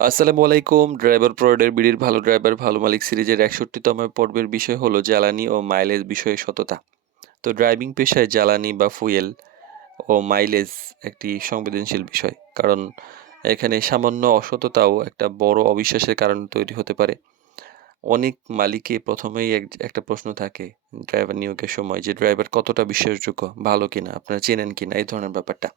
আসসালামু আলাইকুম। ড্রাইভার প্রোডের বিডির ভালো ড্রাইভার ভালো মালিক সিরিজের ৬১তম পর্বের বিষয় হলো জ্বালানি ও মাইলেজ বিষয়ে সততা। তো ড্রাইভিং পেশায় জ্বালানি বা ফুয়েল ও মাইলেজ একটি সংবেদনশীল বিষয়। কারণ এখানে সামান্য অসততাও একটা বড় অবিশ্বাসের কারণ তৈরি হতে পারে। অনেক মালিকই প্রথমেই একটা প্রশ্ন থাকে ড্রাইভার নিয়োগের সময় যে ড্রাইভার কতটা বিশ্বাসযোগ্য, ভালো কিনা, আপনারা চেনেন কিনা এই ধরনের ব্যাপারটা।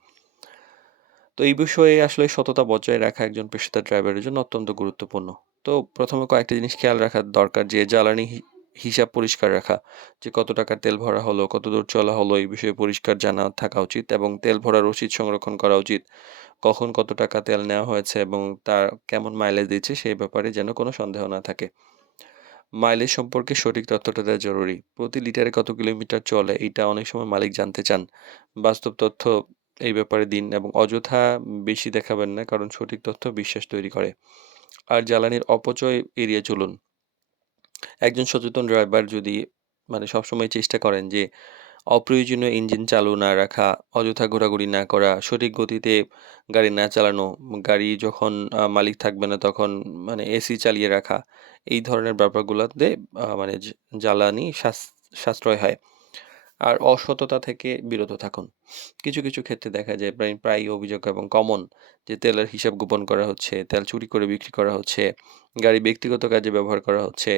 তো এই বিষয়ে আসলে সততা বজায় রাখা একজন পেশাদার ড্রাইভারের জন্য অত্যন্ত গুরুত্বপূর্ণ। তো প্রথমে কয়েকটা জিনিস খেয়াল রাখা দরকার যে জ্বালানি হিসাব পরিষ্কার রাখা, যে কত টাকার তেল ভরা হলো, কত দূর চলা হলো এই বিষয়ে পরিষ্কার জানা থাকা উচিত এবং তেল ভরার রসিদ সংরক্ষণ করা উচিত। কখন কত টাকা তেল নেওয়া হয়েছে এবং তার কেমন মাইলেজ দিচ্ছে সেই ব্যাপারে যেন কোনো সন্দেহ না থাকে। মাইলেজ সম্পর্কে সঠিক তথ্যটা দেওয়া জরুরি। প্রতি লিটারে কত কিলোমিটার চলে এইটা অনেক সময় মালিক জানতে চান। বাস্তব তথ্য এই ব্যাপারে দিন এবং অযথা বেশি দেখাবেন না, কারণ সঠিক তথ্য বিশ্বাস তৈরি করে। আর জ্বালানির অপচয় এড়িয়ে চলুন। একজন সচেতন ড্রাইভার যদি সবসময় চেষ্টা করেন যে অপ্রয়োজনীয় ইঞ্জিন চালু না রাখা, অযথা ঘোরাঘুরি না করা, সঠিক গতিতে গাড়ি না চালানো, গাড়ি যখন মালিক থাকবে না তখন এসি চালিয়ে রাখা, এই ধরনের ব্যাপারগুলাতে জ্বালানি সাশ্রয় হয়। আর অসততা থেকে বিরত থাকুন। কিছু ক্ষেত্রে দেখা যায় প্রায়ই অভিযোগ এবং কমন যে তেলের হিসাব গোপন করা হচ্ছে, তেল চুরি করে বিক্রি করা হচ্ছে, গাড়ি ব্যক্তিগত কাজে ব্যবহার করা হচ্ছে,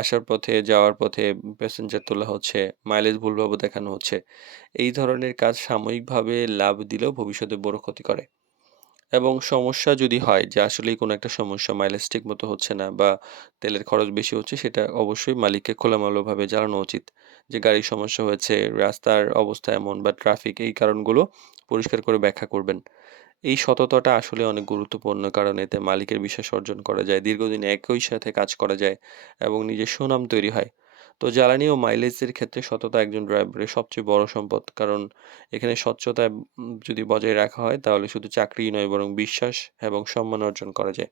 আসার পথে যাওয়ার পথে প্যাসেঞ্জার তোলা হচ্ছে, মাইলেজ ভুলভাবে দেখানো হচ্ছে। এই ধরনের কাজ সাময়িকভাবে লাভ দিলেও ভবিষ্যতে বড় ক্ষতি করে। এবং সমস্যা যদি হয় যে আসলেই কোনো একটা সমস্যা, মাইলেজ ঠিকমতো হচ্ছে না বা তেলের খরচ বেশি হচ্ছে, সেটা অবশ্যই মালিককে খোলামেলাভাবে জানানো উচিত। যে গাড়ির সমস্যা হয়েছে, রাস্তার অবস্থা এমন বা ট্রাফিক, এই কারণগুলো পরিষ্কার করে ব্যাখ্যা করবেন। এই সততাটা আসলে অনেক গুরুত্বপূর্ণ, কারণ এতে মালিকের বিশ্বাস অর্জন করা যায়। দীর্ঘদিন একই সাথে কাজ করা যায় এবং নিজের সুনাম তৈরি হয়। তো জ্বালানি ও মাইলেজের ক্ষেত্রে সততা একজন ড্রাইভারের সবচেয়ে বড় সম্পদ। কারণ এখানে স্বচ্ছতা যদি বজায় রাখা হয় তাহলে শুধু চাকরিই নয় বরং বিশ্বাস এবং সম্মান অর্জন করা যায়।